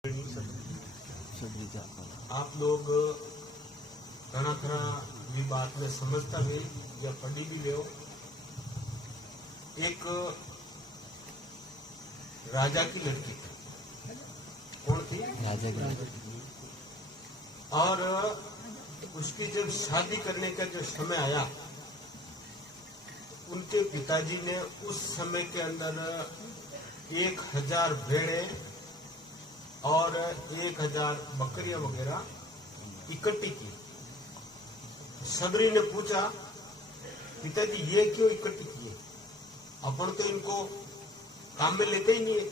आप लोग घना खरा ये बात में समझता भी या पढ़ी भी ले। एक राजा की लड़की थी। कौन थी? राजा की लड़की। और उसकी जब शादी करने का जो समय आया, उनके पिताजी ने उस समय के अंदर 1000 भेड़े और 1000 बकरियां वगैरह इकट्ठी की। सबरी ने पूछा, पिताजी ये क्यों इकट्ठी किए? अपन तो इनको काम में लेते ही नहीं है,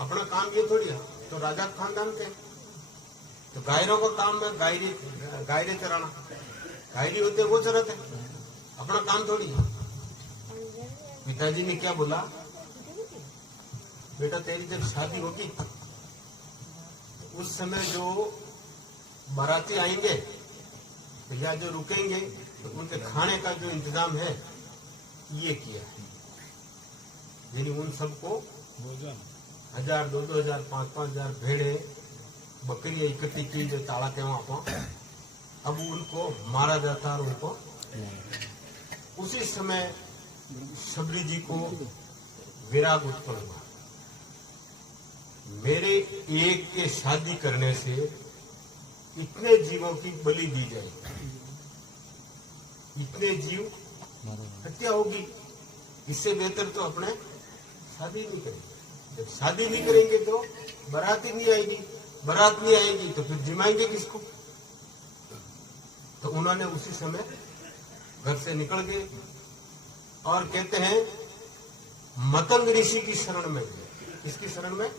अपना काम ये थोड़ी है। तो राजा खानदान के तो गायरों का काम है गायरे चराना, गायरी होते वो चराते, अपना काम थोड़ी है। पिताजी ने क्या बोला, बेटा तेरी जब शादी होगी उस समय जो बाराती आएंगे या जो रुकेंगे तो उनके खाने का जो इंतजाम है ये किया है। यानी उन सबको 1000, 2000, 5000 भेड़े बकरियां इकट्ठी की जो ताड़ा के वहां पर, अब उनको मारा जाता और उनको उसी समय सबरी जी को विराग उत्पन्न हुआ। मेरे एक के शादी करने से इतने जीवों की बलि दी जाएगी, इतने जीव हत्या होगी, इससे बेहतर तो अपने शादी नहीं करेंगे। जब शादी नहीं करेंगे तो बारात ही नहीं आएगी, बारात नहीं आएगी तो फिर जिमाएंगे किसको? तो उन्होंने उसी समय घर से निकल गए और कहते हैं मतंग ऋषि की शरण में गए। किसकी शरण में?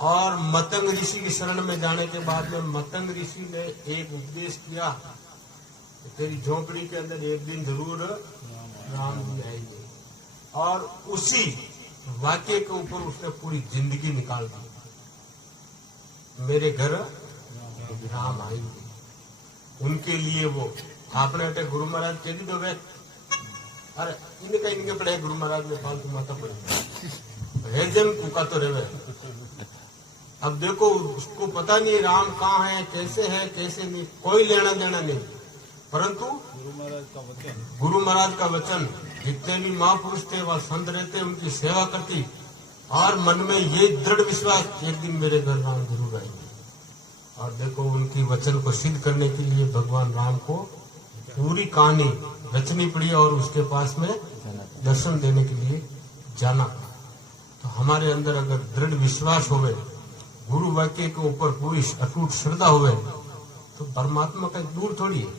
और मतंग ऋषि की शरण में जाने के बाद में मतंग ऋषि ने एक उपदेश किया, तेरी झोपड़ी के अंदर एक दिन जरूर राम जी आएंगे। और उसी वाक्य के ऊपर उसने पूरी जिंदगी निकाल दी, मेरे घर राम आएंगे। उनके लिए वो आपने अटे गुरु महाराज कह दी दो वे, अरे इनके पड़े गुरु महाराज में फालतू माता पड़े हेजन कुका तो रहे। अब देखो उसको पता नहीं राम कहाँ है, कैसे नहीं, कोई लेना देना नहीं, परंतु गुरु महाराज का वचन, जितने भी महापुरुष थे वह संत रहते, उनकी सेवा करती और मन में ये दृढ़ विश्वास, एक दिन मेरे घर राम जरूर आएंगे। और देखो उनकी वचन को सिद्ध करने के लिए भगवान राम को पूरी कहानी रचनी पड़ी और उसके पास में दर्शन देने के लिए जाना। तो हमारे अंदर अगर दृढ़ विश्वास होवे, गुरु वाक्य के ऊपर पूरी अटूट श्रद्धा होवे, तो परमात्मा का दूर थोड़ी है।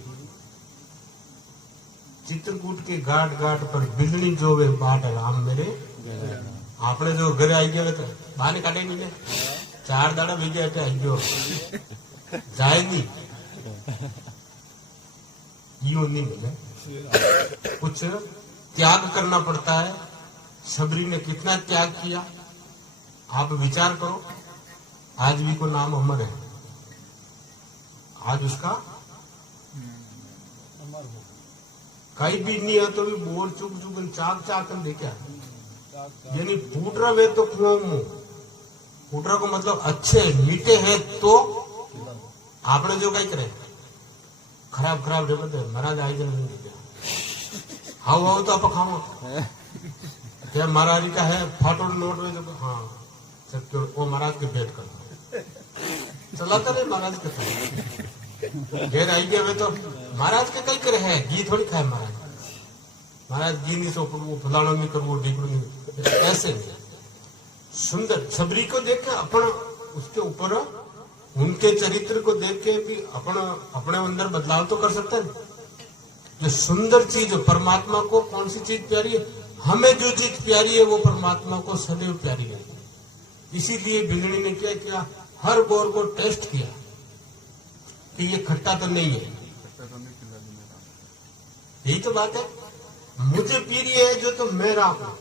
चित्रकूट के घाट घाट पर बिजली जो वे बाट राम मेरे, आपने जो घरे आई गए तो बाहर काटे नहीं, 4 दाड़ा भेजे हटे आई गयो जाएगी यूं नहीं मिले, कुछ त्याग करना पड़ता है। सबरी ने कितना त्याग किया आप विचार करो। आज भी को नाम अमर है, आज उसका कहीं भी नहीं है तो भी बोल चुक चुक चाक चाक देखे, यानी फूट रहा वे तो कुआं मुंह फूट रहा को मतलब अच्छे मीठे हैं तो आपने जो कहीं करे खराब रे बदे महाराज आई जाए हाउ तो आप खाओ क्या महाराज का है फाटो नोट में जो हाँ सब वो महाराज के भेंट कर चलाता नहीं महाराज के घेर आई गया वे तो महाराज के कई करे है घी थोड़ी खाए महाराज घी नहीं सो वो फलाना नहीं कर वो ढीकड़ू नहीं, ऐसे नहीं। सुंदर सबरी को देख के अपना उसके ऊपर उनके चरित्र को देख के भी अपने अंदर बदलाव तो कर सकते हैं। जो सुंदर चीज परमात्मा को कौन सी चीज प्यारी है, हमें जो चीज प्यारी है वो परमात्मा को सदैव प्यारी है। इसीलिए बिगड़ी ने क्या किया, हर बोर को टेस्ट किया कि ये खट्टा तो नहीं है। यही तो बात है, मुझे प्रिय है जो तो मैं राखू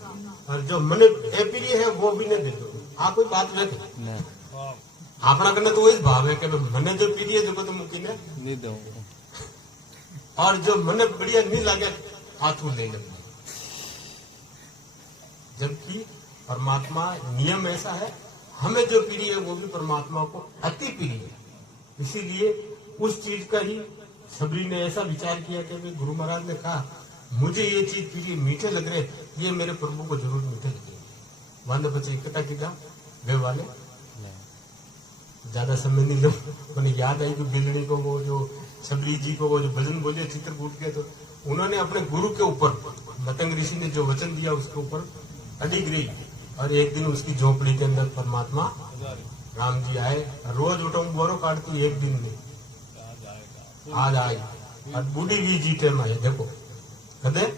और जो मने प्रिय है वो भी नहीं दे दो। आप कोई बात वे अपना करने तो वही भाव है कि मने जो प्रिय है जो तो मुमकिन है नहीं दो, और जो मने बढ़िया नहीं लगे हाथ ले ले। जबकि परमात्मा नियम ऐसा है, हमें जो प्रिय है वो भी परमात्मा को अति प्रिय है। इसीलिए उस चीज का ही सबरी ने ऐसा विचार किया कि भाई गुरु महाराज ने कहा मुझे ये चीज प्रिय मीठे लग रहे, ये मेरे प्रभु को जरूर मीठे लगेंगे। वहां बच्चे इकट्ठा किया वे वाले, ज्यादा समय नहीं लो, उन्हें याद आई कि बिल्ली को वो जो सबरी जी को वो जो भजन बोले चित्रकूट के, तो उन्होंने अपने गुरु के ऊपर मतंग ऋषि ने जो वचन दिया उसके ऊपर अडिग रही। और एक दिन उसकी झोपड़ी के अंदर परमात्मा राम जी आए। रोज उठो बोरो काटती, एक दिन में आज आई और बूढ़ी भी जीते में आए। देखो कदे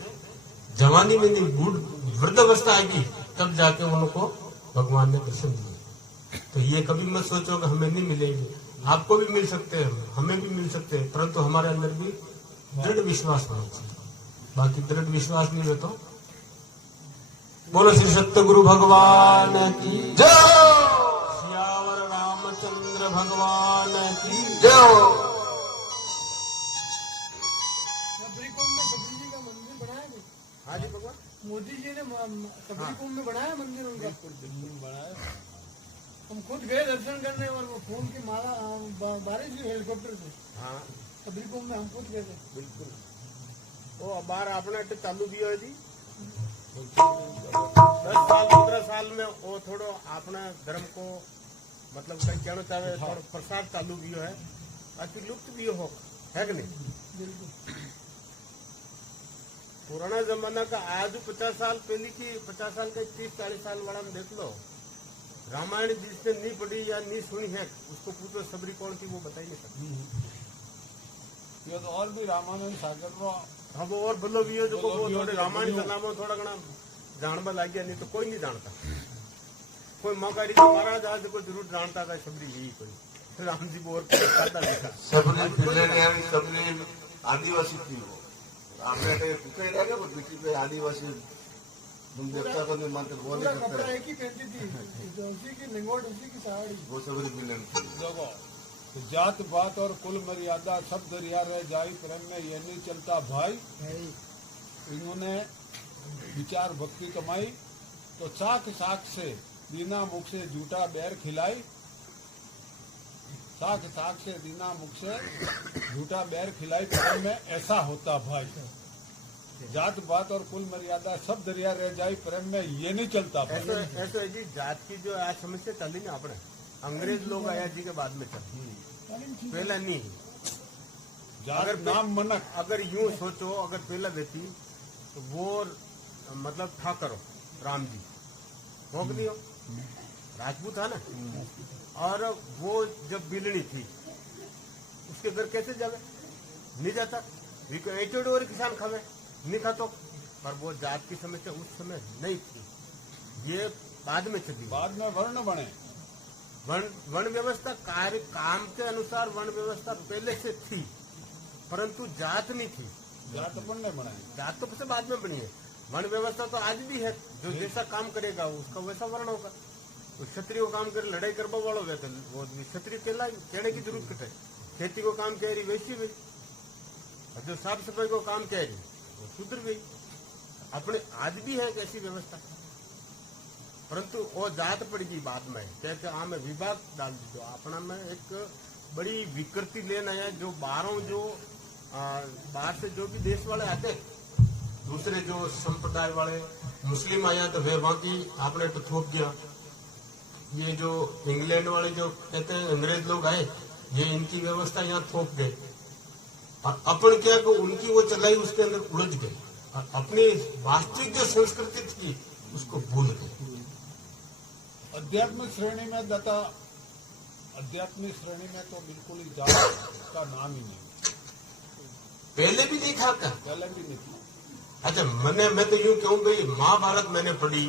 जवानी में नहीं, बूढ़ वृद्ध अवस्था आएगी तब जाके उनको भगवान ने दर्शन दिए। तो ये कभी मत सोचो कि हमें नहीं मिलेंगे, आपको भी मिल सकते हैं, हमें भी मिल सकते हैं, परंतु हमारे अंदर भी दृढ़ विश्वास होना चाहिए। बाकी दृढ़ विश्वास नहीं हो तो बोलो श्री सत्य गुरु भगवान की जय, सियावर रामचंद्र भगवान की जय। सबरी कुंभ में सबरी जी का मंदिर बनाया नहीं? हाँ जी भगवान, मोदी जी ने सबरी कुंभ में बनाया मंदिर उनका, बनाया। हम खुद गए दर्शन करने और वो फूल की माला बारिश हुई हेलीकॉप्टर से। हाँ सबरी कुंभ में हम खुद गए थे। बिल्कुल। वो बार अपने चालू भी है जी 10 साल 15 साल में वो थोड़ो अपना धर्म को मतलब कहीं कहना चाहे थोड़ा प्रसार चालू भी है, बाकी लुप्त भी हो है कि नहीं। बिल्कुल पुराना जमाना का आज 50 साल पहले की 50 साल का 30-40 साल वाला में देख लो, रामायण जिसने नहीं पढ़ी या नहीं सुनी है उसको पूछो सबरी कौन थी वो बता ही नहीं सकती। ये तो और भी रामानंद सागर रो अब और बोलो भी हो जो वो थोड़े रामायण का नाम थोड़ा घना जानवा लग गया, नहीं तो कोई नहीं जानता। कोई मौका महाराज आज को जरूर जानता था सबरी यही कोई राम जी बोर सबने फिनलैंड सबने आदिवासी थी वो आपने कहीं रह गया बीटी पे आदिवासी देवता को नहीं मानते, वो नहीं कपड़ा करते, एक ही पहनती थी, जो उसी की लिंगोट उसी की साड़ी। वो सबरी फिनलैंड थी। देखो तो जात बात और कुल मर्यादा सब दरिया रह जाई, प्रेम में ये नहीं चलता भाई। इन्होंने विचार भक्ति कमाई तो साख साख से दीना मुख से झूठा बैर खिलाई, साख साख से दीना मुख से झूठा बैर खिलाई, प्रेम में ऐसा होता भाई। जात बात और कुल मर्यादा सब दरिया रह जाई, प्रेम में ये नहीं चलता भाई। ऐसे है जी जात की जो आज समस्या चली ना अपने अंग्रेज लोग आया जी के बाद में चली, पहला नहीं। जात नाम मनक अगर यूं सोचो अगर पहला व्यक्ति तो वो मतलब ठाकर हो राम जी हो कि नहीं हो, राजपूत था ना, और वो जब बिलनी थी उसके घर कैसे जावे, नहीं जाता, एचोड़ और किसान खावे नहीं खातो। पर वो जात की समस्या उस समय नहीं थी, ये बाद में चली। बाद में वर्ण बने, वन व्यवस्था कार्य काम के अनुसार वन व्यवस्था पहले से थी, परंतु जात नहीं थी। जात अपन ने बनाए, जात तो सबसे बाद में बनी है, वन व्यवस्था तो आज भी है। जो जैसा काम करेगा उसका वैसा वर्ण होगा। तो क्षत्रिय को काम करे लड़ाई करवा वाला हो तो वो क्षत्रिय कहने की जरूरत है। खेती को काम कह रही वैसी हुई, और जो साफ सफाई को काम कह रही वो सुधर गई। अपने आज भी है एक ऐसी व्यवस्था, परंतु वो जात पड़ेगी बाद में कहते हाँ मैं विभाग डाल दी। अपना में एक बड़ी विकृति लेना है, जो बाहर से जो भी देश वाले आते, दूसरे जो संप्रदाय वाले मुस्लिम आया तो वे वहां की आपने तो थोप दिया। ये जो इंग्लैंड वाले जो कहते हैं अंग्रेज लोग आए, ये इनकी व्यवस्था यहाँ थोप गए, और अपन क्या को उनकी वो चलाई उसके अंदर उलझ गए, और अपनी वास्तविक जो संस्कृति थी उसको भूल गए। अध्यात्मिक श्रेणी में दत्ता, आध्यात्मिक श्रेणी में तो बिल्कुल ही जात का नाम ही नहीं, पहले भी नहीं था क्या? पहले भी नहीं था। अच्छा मैं तो यूं कहूं भाई, महाभारत मैंने पढ़ी,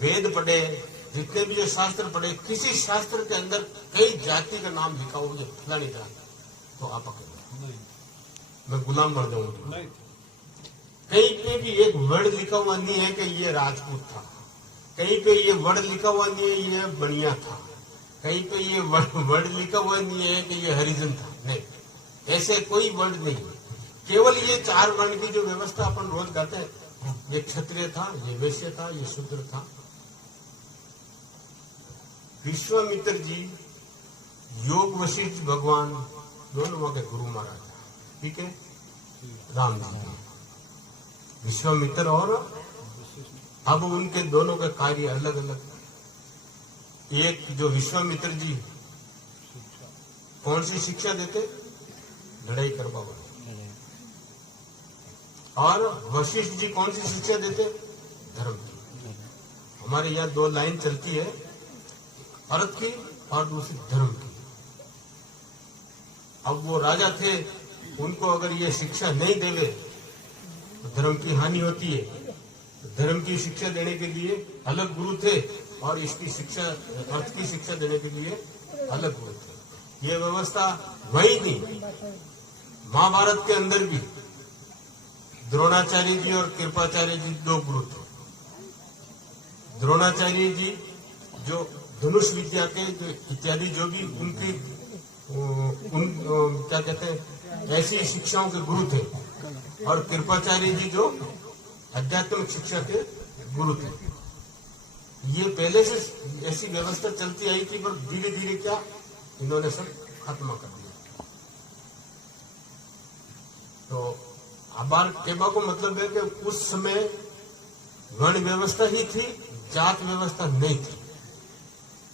वेद पढ़े, जितने भी जो शास्त्र पढ़े, किसी शास्त्र के अंदर कई जाति का नाम लिखा हो मुझे फलानी जाति, तो आप अकेले नहीं, मैं गुलाम बन जाऊंगा। नहीं, कहीं पे भी एक वर्ड लिखा हुआ नहीं है कि ये राजपूत था, कहीं पे ये वर्ड लिखा हुआ नहीं है ये बनिया था, कहीं पे ये वर्ड लिखा हुआ नहीं है कि ये हरिजन था। नहीं, ऐसे कोई वर्ड नहीं। केवल ये 4 वर्ण की जो व्यवस्था अपन रोज गाते हैं, ये क्षत्रिय था, ये वैश्य था, ये शूद्र था। विश्वामित्र जी योग वशिष्ठ भगवान दोनों के गुरु महाराज, ठीक है, राम जी के विश्वामित्र, और अब उनके दोनों के कार्य अलग अलग। एक जो विश्वामित्र जी कौन सी शिक्षा देते, लड़ाई करवा वाली, और वशिष्ठ जी कौन सी शिक्षा देते, धर्म की। हमारे यहाँ दो लाइन चलती है, अर्थ की और दूसरी धर्म की। अब वो राजा थे, उनको अगर ये शिक्षा नहीं देवे तो धर्म की हानि होती है। तो धर्म की शिक्षा देने के लिए अलग गुरु थे, और इसकी शिक्षा, अर्थ की शिक्षा देने के लिए अलग गुरु थे। ये व्यवस्था वही थी। महाभारत के अंदर भी द्रोणाचार्य जी और कृपाचार्य जी दो गुरु थे। द्रोणाचार्य जी जो धनुष विद्या के जो इत्यादि जो भी उनकी क्या कहते हैं ऐसी शिक्षाओं के गुरु थे, और कृपाचार्य जी जो आध्यात्मिक शिक्षा के गुरु थे। ये पहले से ऐसी व्यवस्था चलती आई थी, पर धीरे धीरे क्या इन्होंने सब खत्म कर दिया। तो आबार केबा को मतलब है कि उस समय वर्ण व्यवस्था ही थी, जात व्यवस्था नहीं थी।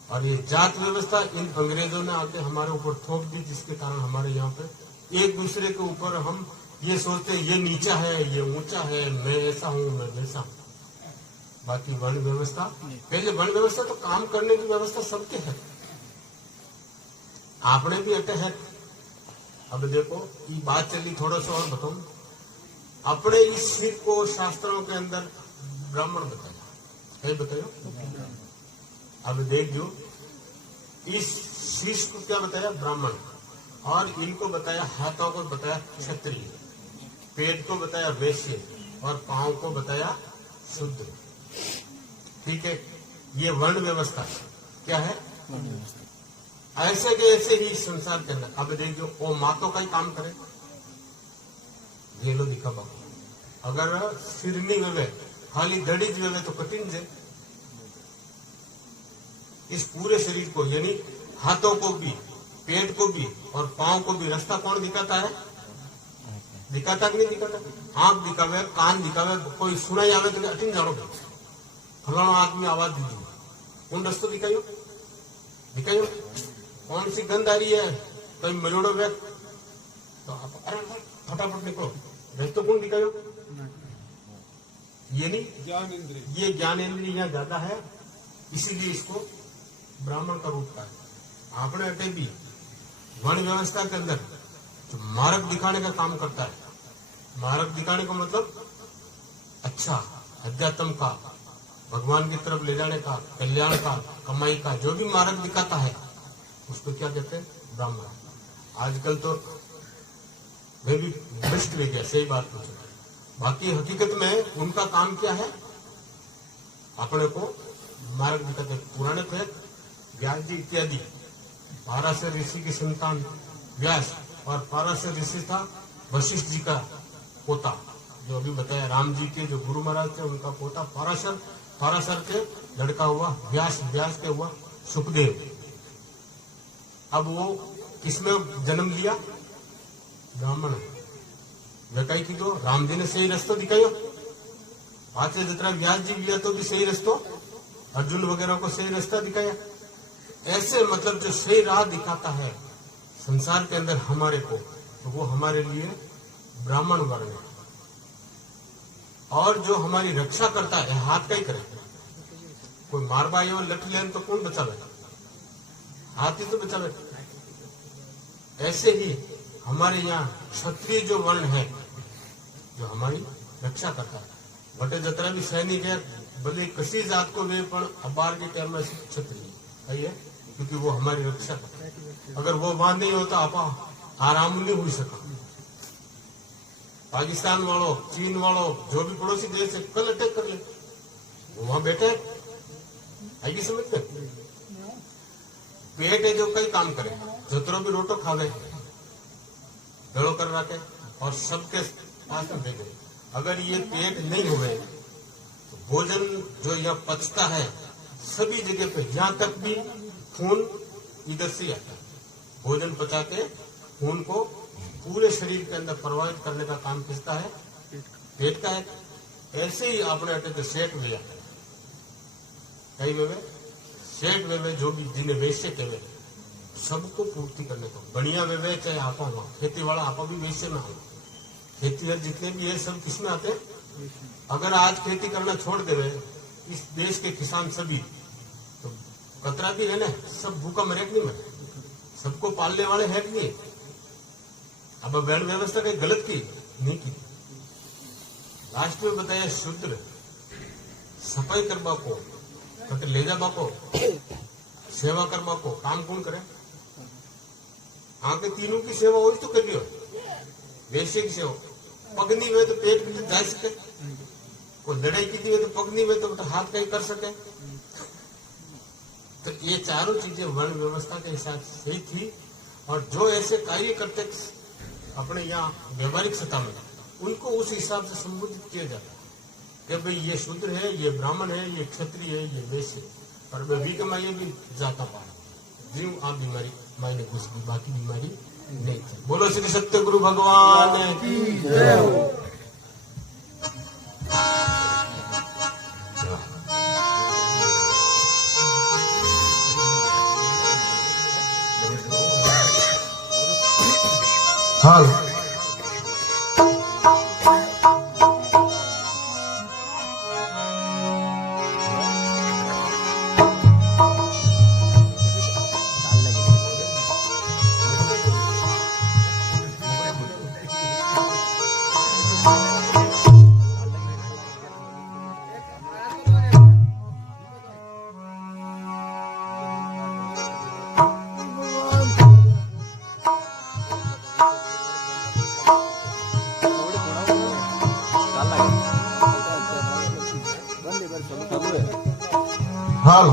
और ये जात व्यवस्था इन अंग्रेजों ने आके हमारे ऊपर थोप दी, जिसके कारण हमारे यहाँ पे एक दूसरे के ऊपर हम ये सोचते हैं ये नीचा है, ये ऊंचा है, मैं ऐसा हूँ, मैं वैसा हूँ। बाकी वर्ण व्यवस्था, पहले वर्ण व्यवस्था तो काम करने की व्यवस्था सबके है, आपने भी अटे है। अब देखो ये बात चली, थोड़ा सा और बताऊं। अपने इस शीख को शास्त्रों के अंदर ब्राह्मण बताया है, बतायो। अब देख जो इस शीश को क्या बताया, ब्राह्मण, और इनको बताया, हाथों को बताया क्षत्रिय, पेट को बताया वैश्य, और पांव को बताया शूद्र। ठीक है, ये वर्ण व्यवस्था क्या है, ऐसे के ऐसे ही संसार के अंदर। अब देखो वो मातों का ही काम करे, ये लो दिखा बाबू, अगर सिर नहीं वेवे, खाली दड़ी वेवे तो कठिन है। इस पूरे शरीर को, यानी हाथों को भी, पेट को भी और पांव को भी रास्ता कौन दिखाता है, दिखाता कि नहीं दिखाता। आंख दिखावे, कान दिखावे, कोई सुनाई आवे तो अटिन जानो, फलाना आदमी आवाज दीजिए, कौन रास्ता दिखायो, दिखायो। कौन सी गंध आ रही है, कोई मरोड़ो व्यक्त, तो आप अरे फटाफट निकलो, रास्ता कौन दिखायो, ये नहीं ज्ञान इंद्रिय, ये ज्ञान इंद्रिय यहाँ ज्यादा है, इसीलिए इसको ब्राह्मण का रूप का है। आपने अटे भी वर्ण व्यवस्था के अंदर जो मार्ग दिखाने का काम करता है, मार्ग दिखाने का मतलब अच्छा अध्यात्म का, भगवान की तरफ ले जाने का, कल्याण का, कमाई का, जो भी मार्ग दिखाता है उसको क्या कहते हैं, ब्राह्मण। आजकल तो वे भी भ्रष्ट हो गया, सही बात पूछो। बाकी हकीकत में उनका काम क्या है, अपने को मार्ग दिखाते। पुराने थे व्यास जी इत्यादि, पाराशर ऋषि की संतान व्यास, और पाराशर ऋषि था वशिष्ठ जी का पोता, जो अभी बताया राम जी के जो गुरु महाराज थे उनका पोता पाराशर, पाराशर के लड़का हुआ व्यास, व्यास के हुआ सुखदेव। अब वो किसमें जन्म लिया, ब्राह्मण। वे कही की दो राम जी ने सही रास्ता दिखायो, आज से जितना व्यास जी लिया तो भी सही रास्ता, अर्जुन वगैरह को सही रास्ता दिखाया। ऐसे मतलब जो सही राह दिखाता है संसार के अंदर हमारे को, तो वो हमारे लिए ब्राह्मण वर्ण है। और जो हमारी रक्षा करता है, हाथ का ही करे, कोई मारवा एवं लठ लेन तो कौन बचावे, हाथ ही तो बचावे। ऐसे ही हमारे यहाँ क्षत्रिय जो वर्ण है, जो हमारी रक्षा करता है। बटे जतरा भी सैनिक है, भले कसी जात को वे पण अबार के टाइम में क्षत्रिय है, क्योंकि वो हमारी रक्षा करता है। अगर वो वहां नहीं होता आप आराम नहीं हो सका। पाकिस्तान वालों, चीन वालों, जो भी पड़ोसी देश है, कल अटैक कर ले, वो वहां बैठे आएगी समझ में। पेट है जो कई काम करे, जतरो भी रोटो खावे, भेड़ो कर रखे और सबके पास में भेजे। अगर ये पेट नहीं हुए तो भोजन जो यहाँ पचता है सभी जगह पे, यहाँ तक भी खून इधर से ही आता है। भोजन पचा के खून को पूरे शरीर के अंदर प्रवाहित करने का काम किसका है? पेट का है। ऐसे ही आपने अटे तो सेठ वे कई वे सेठ वे जो भी जिन्हें वैश्य कहे सबको पूर्ति करने को बढ़िया वे चाहे आपा हुआ खेती वाला आपा भी वैश्य में हो। खेती जितने भी है सब किसमें आते हैं? अगर आज खेती करना छोड़ दे रहे इस देश के किसान सभी तो कतरा भी है ना, सब भूखा मरे नहीं मरे, सबको पालने वाले है कि नहीं? अब वर्ण व्यवस्था कहीं गलत की नहीं की। लास्ट में बताया शूद्र सफाई करवा को कट ले जाबा को सेवा करवा को काम कौन करे? आगे तीनों की सेवा हो तो करियो। वैश्य की सेवा पगनी हुए तो पेट भी जा सके, कोई लड़ाई की थी तो पगनी हुए तो हाथ कहीं कर सके। तो ये चारों चीजें वर्ण व्यवस्था के हिसाब से सही थी। और जो ऐसे कार्य करते अपने यहाँ व्यवहारिक सत्ता में उनको उस हिसाब से संबोधित किया जाता है कि भाई ये शूद्र है, ये ब्राह्मण है, ये क्षत्रिय है, ये वैश्य। पर मैं भी कमाइए भी जाता पाया जीव आप बीमारी मायने कुछ भी बाकी बीमारी नहीं थी। बोलो श्री सत्य गुरु भगवान की जय हो। हाँ हाल